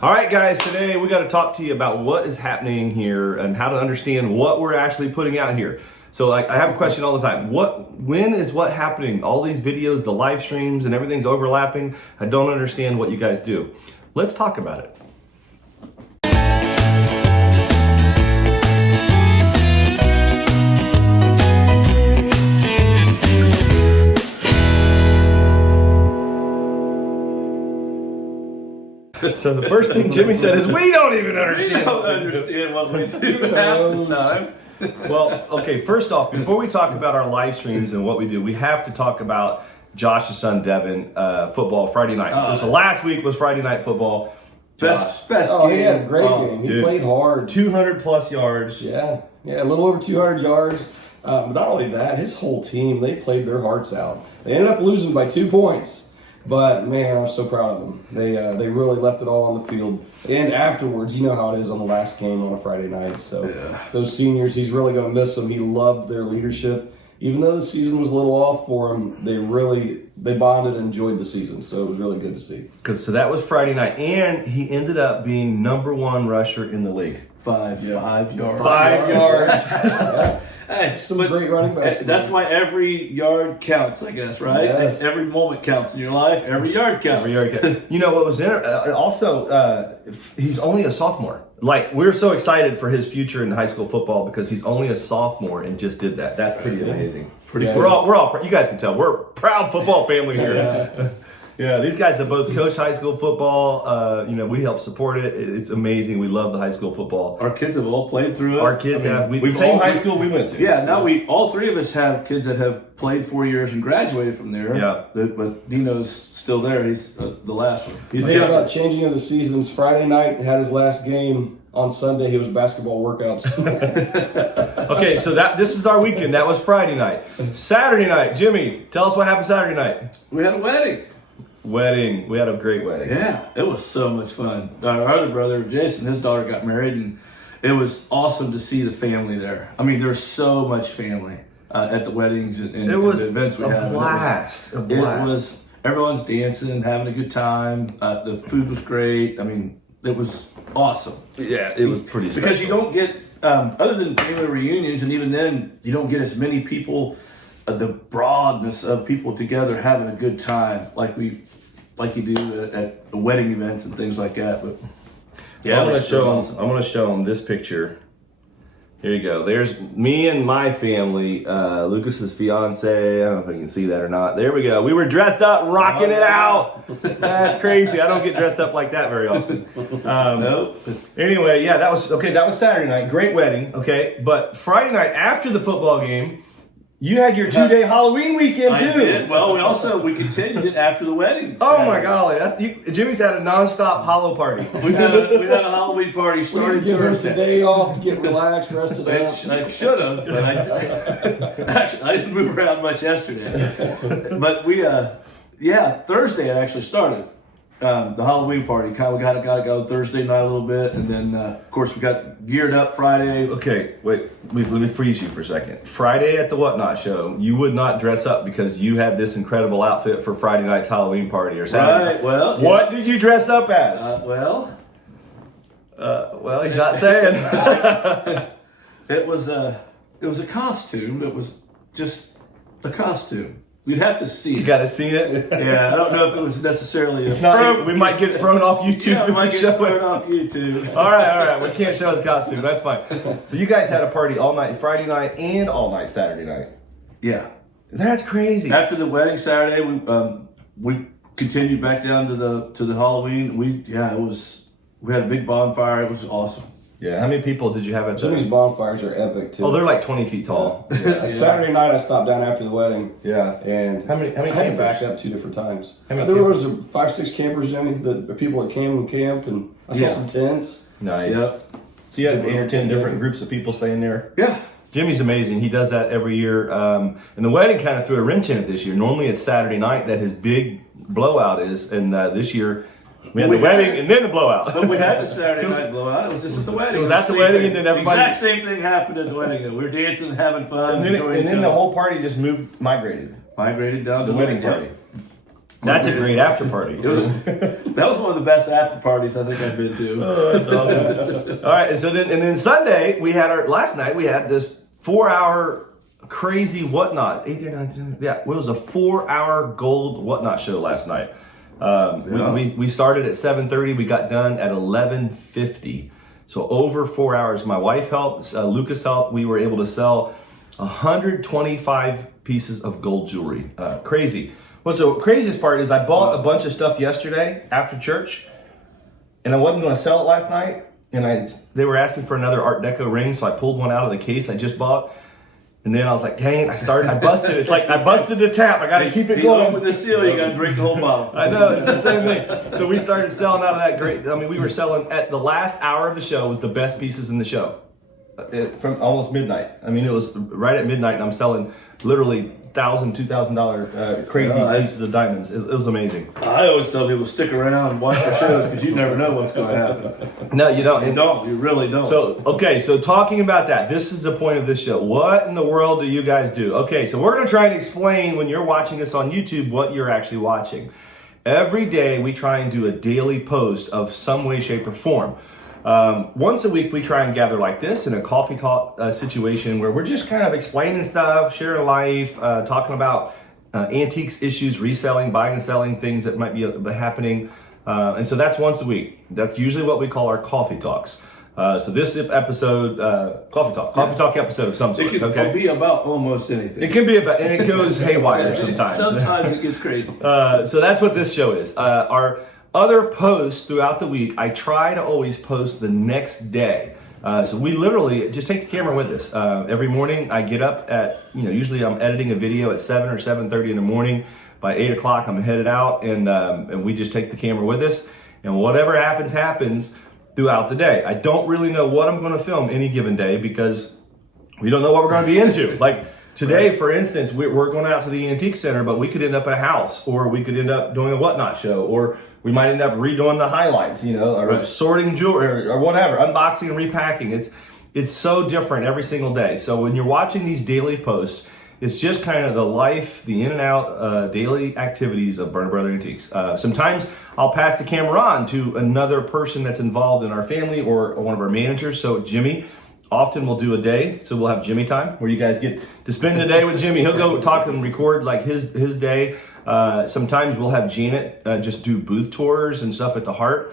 All right, guys, today we got to talk to you about what is happening here and how to understand what we're actually putting out here. So I have a question all the time. When is what happening? All these videos, the live streams and everything's overlapping. I don't understand what you guys do. Let's talk about it. So the first thing Jimmy said is, we don't even understand. We don't understand what we do half the time. Well, okay, first off, before we talk about our live streams and what we do, we have to talk about Josh's son, Devin, football Friday night. So last week was Friday night football. Best game. He had a great game. He played hard. 200 plus yards. Yeah, a little over 200 yards. But not only that, his whole team, they played their hearts out. They ended up losing by 2 points. But, man, I'm so proud of them. They really left it all on the field. And afterwards, you know how it is on the last game on a Friday night. So those seniors, he's really going to miss them. He loved their leadership. Even though the season was a little off for him, they bonded and enjoyed the season. So it was really good to see. So that was Friday night. And he ended up being #1 rusher in the league. 5 yards. 5 yards. Yeah. Hey, Some great running backs. That's why every yard counts, I guess, right? Yes. Every moment counts in your life. Every yard counts. You know what was he's only a sophomore. Like, we're so excited for his future in high school football because he's only a sophomore and just did that. That's pretty amazing. We're all you guys can tell we're a proud football family here. Yeah, these guys have both coached high school football. We help support it. It's amazing. We love the high school football. Our kids have all played through it. Our kids have. The same high school we went to. Yeah, now all three of us have kids that have played 4 years and graduated from there. Yeah. But Dino's still there. He's the last one. Thinking about changing of the seasons. Friday night had his last game. On Sunday, he was basketball workouts. Okay, so this is our weekend. That was Friday night. Saturday night, Jimmy, tell us what happened Saturday night. We had a wedding. We had a great wedding. Yeah, it was so much fun. Our other brother, Jason, his daughter got married, and it was awesome to see the family there. I mean, there's so much family at the weddings and the events we had. It was a blast. It was, everyone's dancing, having a good time. The food was great. I mean, it was awesome. Yeah, it was pretty special. Because you don't get, other than family reunions, and even then, you don't get as many people, the broadness of people together having a good time like you do at the wedding events and things like that. But yeah, I'm gonna show them this picture. Here you go. There's me and my family, Lucas's fiance. I don't know if you can see that or not. There we go. We were dressed up, rocking it out. That's crazy. I don't get dressed up like that very often. Nope. Anyway, yeah, that was Saturday night. Great wedding. Okay, but Friday night after the football game, you had your 2-day Halloween weekend too. I did. Well, we continued it after the wedding. Oh my golly! Jimmy's had a nonstop hollow party. We had a Halloween party starting give him Thursday. today off to get relaxed, rested up. I should have, but I didn't move around much yesterday. But Thursday it actually started. The Halloween party. We got to go Thursday night a little bit, and then of course we got geared up Friday. Okay, wait. Let me freeze you for a second. Friday at the Whatnot show, you would not dress up because you had this incredible outfit for Friday night's Halloween party or Saturday. Right. Well, what did you dress up as? He's not saying. It was a costume. It was just a costume. You'd have to see it. You got to see it? Yeah, I don't know if it was necessarily It's not. We might get thrown off YouTube. Yeah, we might get thrown off YouTube. All right. We can't show his costume. That's fine. So you guys had a party all night Friday night and all night Saturday night. Yeah. That's crazy. After the wedding Saturday, we continued back down to the Halloween. We had a big bonfire. It was awesome. Yeah. How many people did you have at Jimmy's bonfires are epic too. Oh, they're like 20 feet tall. Yeah. Saturday night I stopped down after the wedding. Yeah. And how many I had to back up 2 different times. There was 5-6 campers, Jimmy. The people that came and camped, and I saw some tents. Nice. Yep. So you had 8 or 10 different groups of people staying there? Yeah. Jimmy's amazing. He does that every year. And the wedding kind of threw a wrench in it this year. Normally it's Saturday night that his big blowout is, and this year we had the wedding and then the blowout. But we had the Saturday night blowout. It was just at the wedding. It was at the wedding, and then everybody. The exact same thing happened at the wedding. We were dancing, having fun, and then the whole party just migrated down the wedding party. That's a great after party. That was one of the best after parties I think I've been to. That's awesome. All right, and so then Sunday last night we had this 4-hour crazy whatnot. 8 or 9, yeah, it was a 4-hour gold whatnot show last night. We started at 7:30. We got done at 11:50. So over 4 hours. My wife helped. Lucas helped. We were able to sell 125 pieces of gold jewelry. Crazy. What's the craziest part is I bought a bunch of stuff yesterday after church, and I wasn't going to sell it last night. And they were asking for another Art Deco ring, so I pulled one out of the case I just bought. And then I was like, dang it, I busted it. It's like I busted the tap. I got to keep it going. Open the seal, you got to drink the whole bottle. I know, it's the same thing. So we started selling out of that great. I mean, we were selling at the last hour of the show was the best pieces in the show. From almost midnight. I mean, it was right at midnight, and I'm selling literally $1,000, $2,000 crazy pieces of diamonds. It was amazing. I always tell people stick around and watch the shows because you never know what's going to happen. No, you don't. You really don't. So talking about that, this is the point of this show. What in the world do you guys do? Okay, so we're going to try and explain when you're watching us on YouTube what you're actually watching. Every day we try and do a daily post of some way, shape, or form. Once a week we try and gather like this in a coffee talk situation where we're just kind of explaining stuff, sharing life, talking about antiques issues, reselling, buying and selling things that might be happening. And so that's once a week. That's usually what we call our coffee talks. So this episode, coffee talk episode of some sort. It can be about almost anything. It can be about, and it goes haywire sometimes. Sometimes it gets crazy. So that's what this show is. Our other posts throughout the week, I try to always post the next day. So we literally just take the camera with us. Every morning I get up at, usually I'm editing a video at 7 or 7:30 in the morning. By 8 o'clock I'm headed out, and we just take the camera with us. And whatever happens throughout the day. I don't really know what I'm going to film any given day because we don't know what we're going to be into. Like today, for instance, we're going out to the antique center, but we could end up at a house, or we could end up doing a whatnot show, or we might end up redoing the highlights, or sorting jewelry or whatever, unboxing and repacking. It's so different every single day. So when you're watching these daily posts, it's just kind of the life, the in and out daily activities of Berner Brother Antiques. Sometimes I'll pass the camera on to another person that's involved in our family or one of our managers. So Jimmy often we'll do a day. So we'll have Jimmy time where you guys get to spend the day with Jimmy. He'll go talk and record like his day. Sometimes we'll have Janet just do booth tours and stuff at the Heart.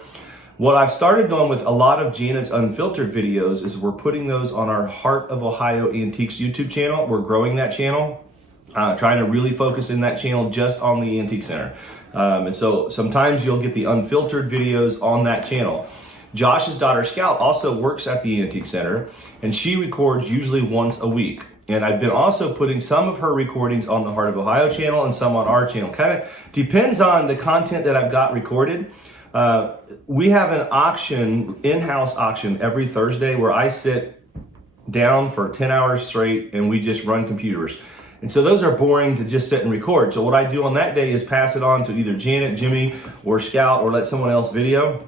What I've started doing with a lot of Janet's unfiltered videos is we're putting those on our Heart of Ohio Antiques YouTube channel. We're growing that channel, trying to really focus in that channel just on the Antique Center. And so sometimes you'll get the unfiltered videos on that channel. Josh's daughter Scout also works at the Antique Center, and she records usually once a week. And I've been also putting some of her recordings on the Heart of Ohio channel and some on our channel. Kind of depends on the content that I've got recorded. We have an auction, in-house auction every Thursday where I sit down for 10 hours straight and we just run computers. And so those are boring to just sit and record. So what I do on that day is pass it on to either Janet, Jimmy, or Scout, or let someone else video.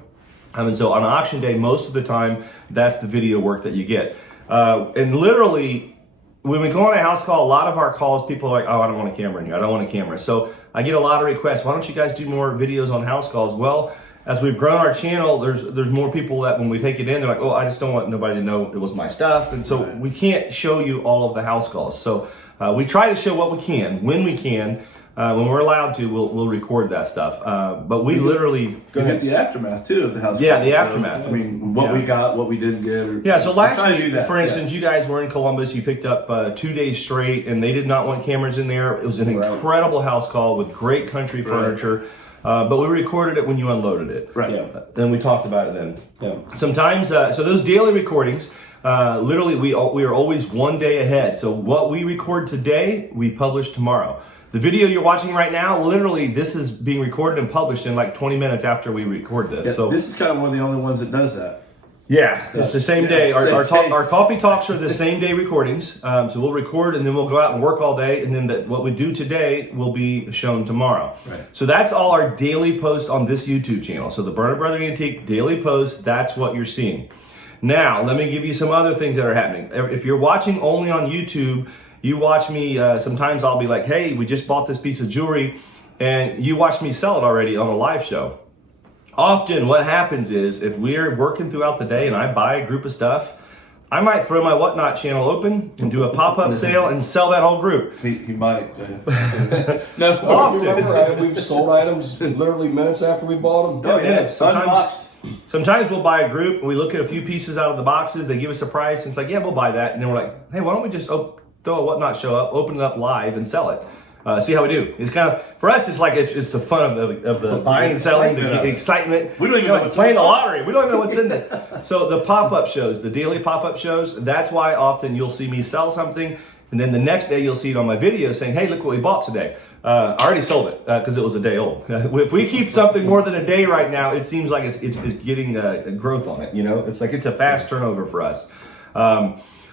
And so on auction day, most of the time, that's the video work that you get. And literally, when we go on a house call, a lot of our calls, people are like, oh, I don't want a camera in here. I don't want a camera. So I get a lot of requests. Why don't you guys do more videos on house calls? Well, as we've grown our channel, there's more people that when we take it in, they're like, oh, I just don't want nobody to know it was my stuff. And so we can't show you all of the house calls. So we try to show what we can, when we can. When we're allowed to, we'll record that stuff. But we literally get the aftermath too of the house. Yeah, the aftermath. I mean, what we got, what we didn't get. Yeah. So last week, for instance, you guys were in Columbus. You picked up 2 days straight, and they did not want cameras in there. It was an incredible house call with great country furniture. But we recorded it when you unloaded it. Right. Then we talked about it then. Yeah. Sometimes, so those daily recordings, literally we are always one day ahead. So what we record today, we publish tomorrow. The video you're watching right now, literally this is being recorded and published in like 20 minutes after we record this. Yeah, so this is kind of one of the only ones that does that. Yeah, it's the same day. Our coffee talks are the same day recordings. So we'll record and then we'll go out and work all day. And then what we do today will be shown tomorrow. Right. So that's all our daily posts on this YouTube channel. So the Berner Brother Antique daily posts, that's what you're seeing. Now, let me give you some other things that are happening. If you're watching only on YouTube, you watch me, sometimes I'll be like, hey, we just bought this piece of jewelry. and you watched me sell it already on a live show. Often what happens is if we're working throughout the day and I buy a group of stuff, I might throw my Whatnot channel open and do a pop-up sale and sell that whole group. He might. No, often. Remember, we've sold items literally minutes after we bought them. Oh, yeah. Unboxed. Sometimes we'll buy a group and we look at a few pieces out of the boxes. They give us a price. And it's like, yeah, we'll buy that. And then we're like, hey, why don't we just throw a Whatnot show up, open it up live, and sell it? See how we do. It's kind of, for us, it's like it's the fun of the buying and selling, the excitement. We don't even know what's playing the lottery. We don't even know what's in there. So the pop-up shows, the daily pop-up shows, that's why often you'll see me sell something, and then the next day you'll see it on my video saying, hey, look what we bought today. I already sold it because it was a day old. If we keep something more than a day right now, it seems like it's getting growth on it. It's like it's a fast turnover for us.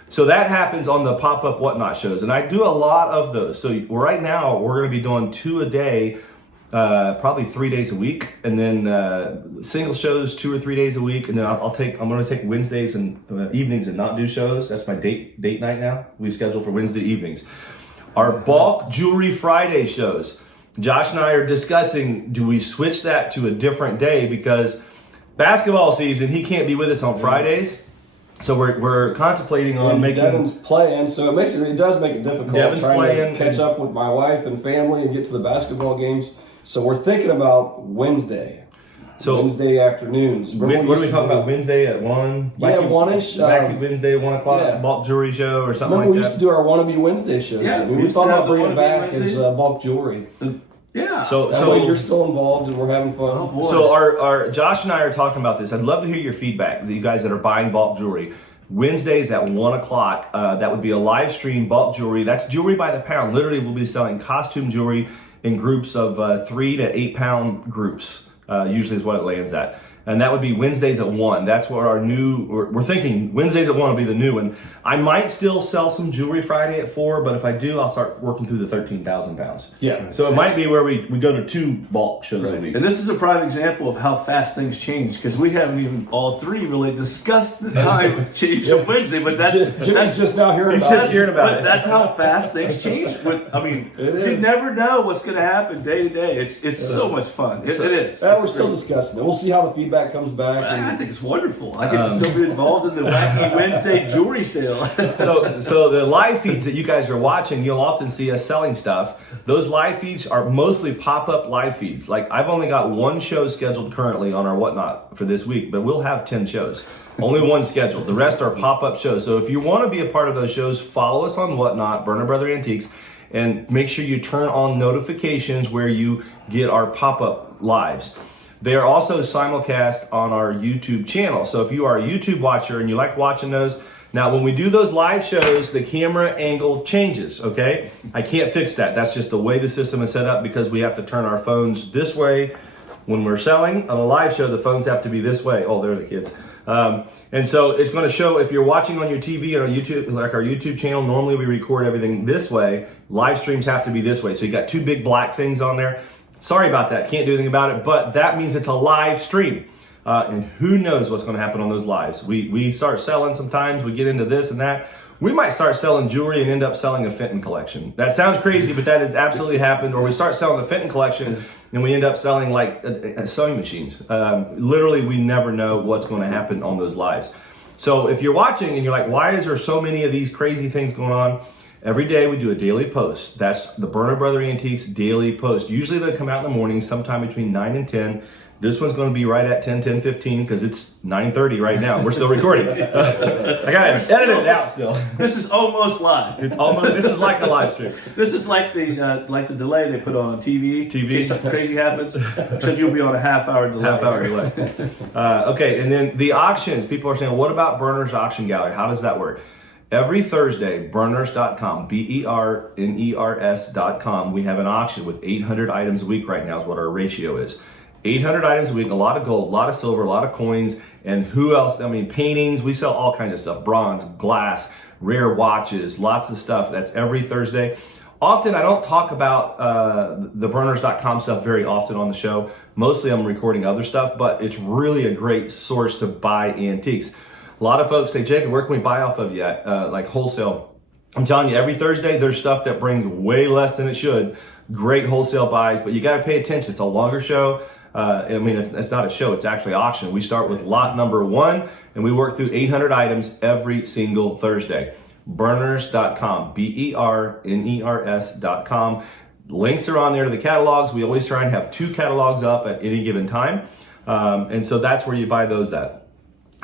So that happens on the pop-up Whatnot shows, and I do a lot of those. So right now we're going to be doing 2 a day, probably 3 days a week, and then single shows 2 or 3 days a week, and then I'm going to take Wednesdays and evenings and not do shows. That's my date night now. We schedule for Wednesday evenings. Our bulk jewelry Friday shows. Josh and I are discussing, do we switch that to a different day because basketball season, he can't be with us on Fridays. So we're contemplating on making. Devin's playing, so it does make it difficult Devin's trying playing, to catch up with my wife and family and get to the basketball games. So we're thinking about Wednesday afternoons. What are we talking about? Wednesday at 1? Yeah, 1-ish. Wednesday, 1 o'clock, yeah. bulk jewelry show or something Remember like that. we used to do our Wannabe Wednesday shows. Yeah, we thought about bringing it back as bulk jewelry. Yeah. So you're still involved and we're having fun. Oh, boy. So our Josh and I are talking about this. I'd love to hear your feedback, you guys that are buying bulk jewelry. Wednesdays at 1 o'clock, that would be a live stream bulk jewelry. That's jewelry by the pound. Literally, we'll be selling costume jewelry in groups of 3 to 8 pound groups, usually is what it lands at. And that would be Wednesdays at 1. That's what we're thinking Wednesdays at 1 will be the new one. I might still sell some jewelry Friday at 4, but if I do, I'll start working through the 13,000 pounds. Yeah. So it might be where we go to 2 bulk shows a week. And this is a prime example of how fast things change because we haven't even all three really discussed the time change of Wednesday. But Jimmy's just now hearing about it. But that's how fast things change. You never know what's going to happen day to day. It's so much fun. It is. We're still discussing it. We'll see how the feedback comes back. I think it's wonderful. I get to still be involved in the wacky Wednesday jewelry sale. So the live feeds that you guys are watching, you'll often see us selling stuff. Those live feeds are mostly pop-up live feeds. Like I've only got 1 show scheduled currently on our Whatnot for this week, but we'll have 10 shows. Only 1 scheduled. The rest are pop-up shows. So if you want to be a part of those shows, follow us on Whatnot, Berner Brother Antiques, and make sure you turn on notifications where you get our pop-up lives. They are also simulcast on our YouTube channel. So if you are a YouTube watcher and you like watching those, now when we do those live shows, the camera angle changes, okay? I can't fix that. That's just the way the system is set up because we have to turn our phones this way. When we're selling on a live show, the phones have to be this way. Oh, there are the kids. And so it's going to show if you're watching on your TV and on YouTube, like our YouTube channel, normally we record everything this way. Live streams have to be this way. So you got 2 big black things on there. Sorry about that. Can't do anything about it, but that means it's a live stream. And who knows what's going to happen on those lives. We start selling sometimes. We get into this and that. We might start selling jewelry and end up selling a Fenton collection. That sounds crazy, but that has absolutely happened. Or we start selling the Fenton collection and we end up selling like sewing machines. Literally, we never know what's going to happen on those lives. So if you're watching and you're like, why is there so many of these crazy things going on? Every day we do a daily post. That's the Berner Brother Antiques daily post. Usually they come out in the morning sometime between 9 and 10. This one's going to be right at 10:15 because it's 9:30 right now. We're still recording. I got to edit it out still. This is almost live. This is like a live stream. This is like the delay they put on TV. In case something crazy happens. Except you'll be on a half-hour delay. Okay, and then the auctions. People are saying, what about Berner's Auction Gallery? How does that work? Every Thursday, berners.com, BERNERS.com, we have an auction with 800 items a week right now is what our ratio is. 800 items a week, a lot of gold, a lot of silver, a lot of coins, and who else? I mean, paintings, we sell all kinds of stuff, bronze, glass, rare watches, lots of stuff. That's every Thursday. Often, I don't talk about the berners.com stuff very often on the show. Mostly I'm recording other stuff, but it's really a great source to buy antiques. A lot of folks say, Jacob, where can we buy off of you at, like wholesale? I'm telling you, every Thursday, there's stuff that brings way less than it should great wholesale buys, but you got to pay attention. It's a longer show. I mean, it's not a show, it's actually auction. We start with lot number 1 and we work through 800 items every single Thursday. Berners.com, BERNERS.com. Links are on there to the catalogs. We always try and have 2 catalogs up at any given time. And so that's where you buy those at.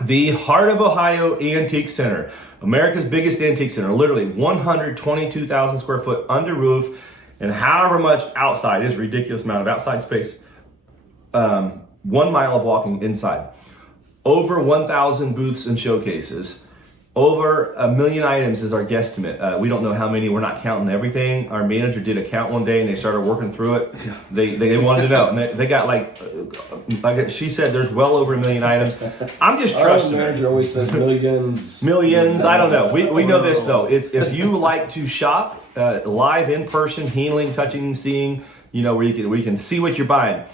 The Heart of Ohio Antique Center, America's biggest antique center, literally 122,000 square foot under roof, and however much outside is a ridiculous amount of outside space. 1 mile of walking inside. Over 1,000 booths and showcases. Over 1 million items is our guesstimate. We don't know how many. We're not counting everything. Our manager did a count one day and they started working through it. They wanted to know. And they got like she said, there's well over 1 million items. I'm just trusting Our manager always says millions. Millions. I don't know. We know this though. It's if you like to shop live in person, handling, touching, seeing, where you can see what you're buying.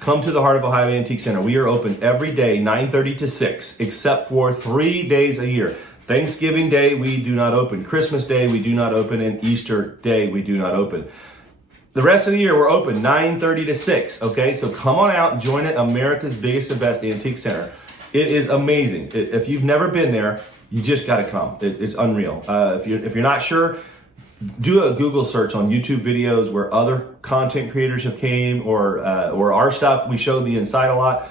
Come to the Heart of Ohio Antique Center. We are open every day, 9:30 to 6, except for 3 days a year. Thanksgiving Day, we do not open. Christmas Day, we do not open. And Easter Day, we do not open. The rest of the year, we're open 9:30 to 6, okay? So come on out and join it, America's biggest and best antique center. It is amazing. If you've never been there, you just got to come. It's unreal. If you're not sure, do a Google search on YouTube videos where other content creators have came or our stuff. We show the inside a lot.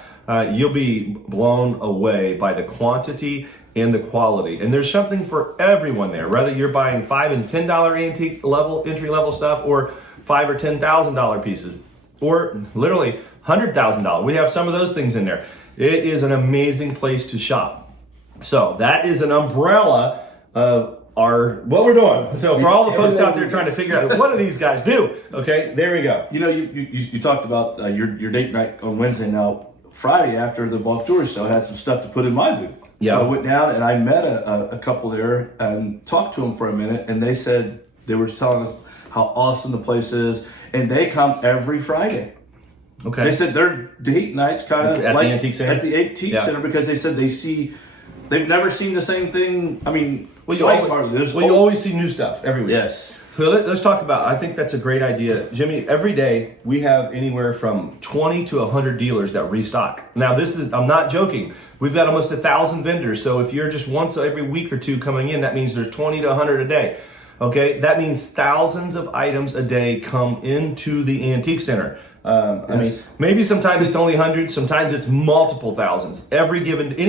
You'll be blown away by the quantity and the quality. And there's something for everyone there, whether you're buying $5 and $10 antique level, entry level stuff, or $5,000 or $10,000 pieces, or literally $100,000. We have some of those things in there. It is an amazing place to shop. So that is an umbrella of what we're doing. So for all the folks out there trying to figure out what do these guys do, okay, there we go. You talked about your date night on Wednesday. Now Friday after the bulk jewelry show, I had some stuff to put in my booth. Yeah. So I went down and I met a couple there and talked to them for a minute, and they said they were telling us how awesome the place is, and they come every Friday. Okay. They said their date nights kind of at like the antique center. At the antique center, because they said they've never seen the same thing. I mean, you always see new stuff every week. Yes. So let's talk about, I think that's a great idea. Jimmy, every day we have anywhere from 20 to 100 dealers that restock. Now I'm not joking. We've got almost 1,000 vendors. So if you're just once every week or two coming in, that means there's 20 to 100 a day. Okay, that means thousands of items a day come into the antique center. I mean, maybe sometimes it's only hundreds, sometimes it's multiple thousands. Any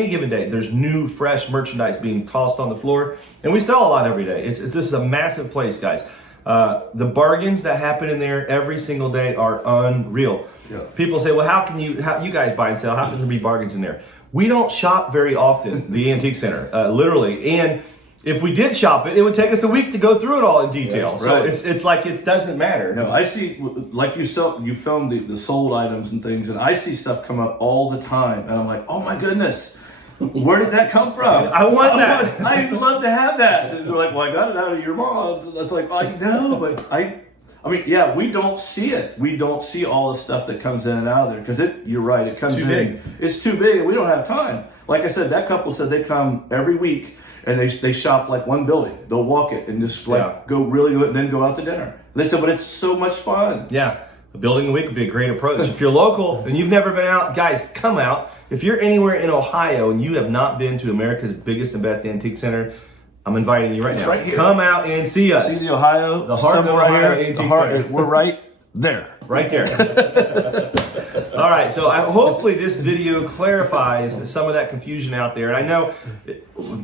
given day, there's new, fresh merchandise being tossed on the floor, and we sell a lot every day. It's just a massive place, guys. The bargains that happen in there every single day are unreal. Yeah. People say, well, how you guys buy and sell? How can there be bargains in there? We don't shop very often, the antique center, literally, and if we did shop it, it would take us a week to go through it all in detail. Yeah, right. So it's like it doesn't matter. No, I see, like you filmed the sold items and things, and I see stuff come up all the time, and I'm like, oh my goodness, where did that come from? I want that. I'd love to have that. And they're like, well, I got it out of your mom. That's like, I know, but I mean, yeah, we don't see it. We don't see all the stuff that comes in and out of there because you're right, it comes too in. Big. It's too big, and we don't have time. Like I said, that couple said they come every week. And they shop like one building. They'll walk it and just go really good and then go out to dinner. They said, but it's so much fun. Yeah, a building a week would be a great approach. If you're local and you've never been out, guys, come out. If you're anywhere in Ohio and you have not been to America's biggest and best antique center, I'm inviting you right now. Right here. Come out and see us. See the Ohio, the Heart of Ohio Antique Center. We're right there. Right there. All right, so hopefully this video clarifies some of that confusion out there. And I know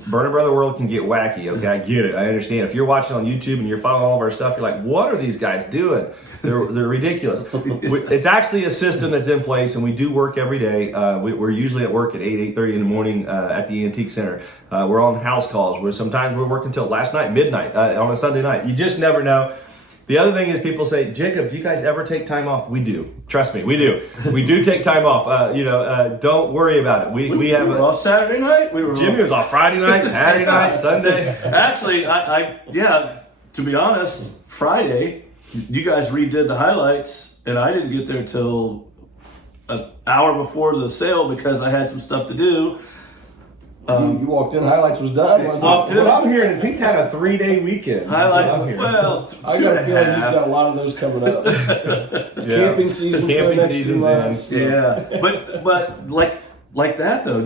Berner Brother World can get wacky, okay? I get it, I understand. If you're watching on YouTube and you're following all of our stuff, you're like, what are these guys doing? They're ridiculous. It's actually a system that's in place, and we do work every day. We're usually at work at 8:30 in the morning at the Antique Center. We're on house calls where sometimes we're working till last night, midnight, on a Sunday night. You just never know. The other thing is people say, Jacob, do you guys ever take time off? We do. Trust me, we do. We do take time off. Don't worry about it. We have off Saturday night. Jimmy was off Friday night, Saturday night, Sunday. Actually, to be honest, Friday, you guys redid the highlights, and I didn't get there till an hour before the sale because I had some stuff to do. You walked in, highlights was done. Wasn't Walked it? in. What I'm hearing is he's had a 3-day weekend. Highlights. I'm hearing. Well, I got a feeling he's got a lot of those coming up. It's camping season. for the Camping next few season's months. in. Yeah, but like that though.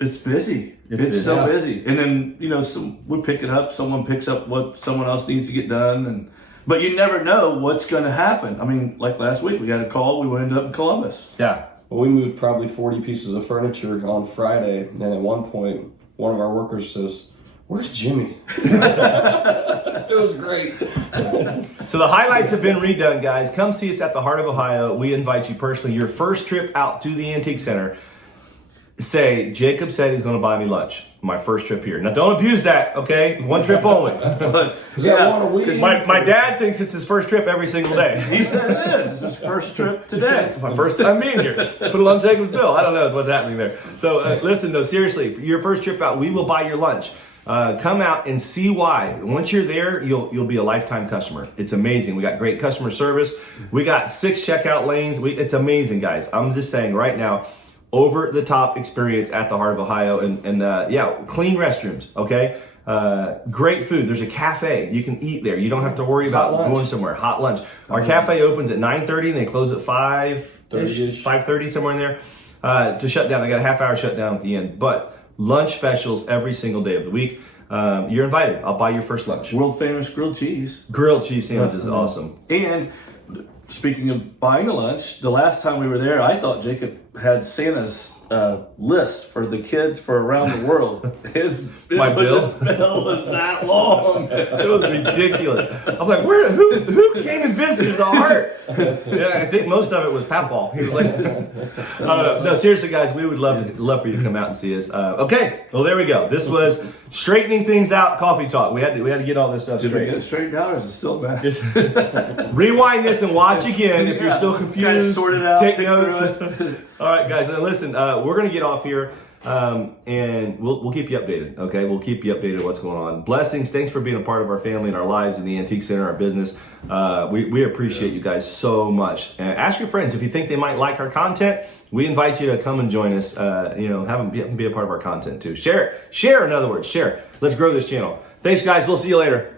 It's busy. It's busy. so Yeah. busy, and then we pick it up. Someone picks up what someone else needs to get done, but you never know what's going to happen. I mean, like last week, we got a call. We ended up in Columbus. Yeah. Well, we moved probably 40 pieces of furniture on Friday, and at one point, one of our workers says, "Where's Jimmy?" It was great. So the highlights have been redone, guys. Come see us at the Heart of Ohio. We invite you personally. Your first trip out to the Antique Center, say, Jacob said he's going to buy me lunch. My first trip here. Now, don't abuse that, okay? One trip only. Is that one a week? My dad thinks it's his first trip every single day. He said it is. It's his first trip today. It's my first time being here. Put it on Jacob's bill. I don't know what's happening there. So listen, though, seriously, for your first trip out, we will buy your lunch. Come out and see why. Once you're there, you'll be a lifetime customer. It's amazing. We got great customer service. We got 6 checkout lanes. It's amazing, guys. I'm just saying right now, over the top experience at the Heart of Ohio, and clean restrooms. Okay, great food. There's a cafe you can eat there. You don't have to worry about going somewhere. Hot lunch. Our cafe opens at 9:30 and they close at 5:30 somewhere in there to shut down. They got a half-hour shutdown at the end, but lunch specials every single day of the week. You're invited. I'll buy your first lunch. World famous grilled cheese. Grilled cheese sandwiches is awesome. And speaking of buying a lunch, the last time we were there, I thought Jacob had Santa's list for the kids for around the world. His bill was that long. It was ridiculous. I'm like, who came and visited the Heart? Yeah, I think most of it was Papal. He was like, no, seriously, guys, we would love for you to come out and see us. Okay, well, there we go. This was straightening things out. Coffee talk. We had to get all this stuff Did we straight. get it straightened out, or is it still a mess? Rewind this and watch again if you're still confused. Kinda sort it out, Take think notes. through All right, guys. Listen, we're gonna get off here, and we'll keep you updated. Okay, we'll keep you updated on what's going on. Blessings. Thanks for being a part of our family and our lives in the Antique Center, our business. We appreciate you guys so much. And ask your friends if you think they might like our content. We invite you to come and join us. Have them be a part of our content too. Share. In other words, share. Let's grow this channel. Thanks, guys. We'll see you later.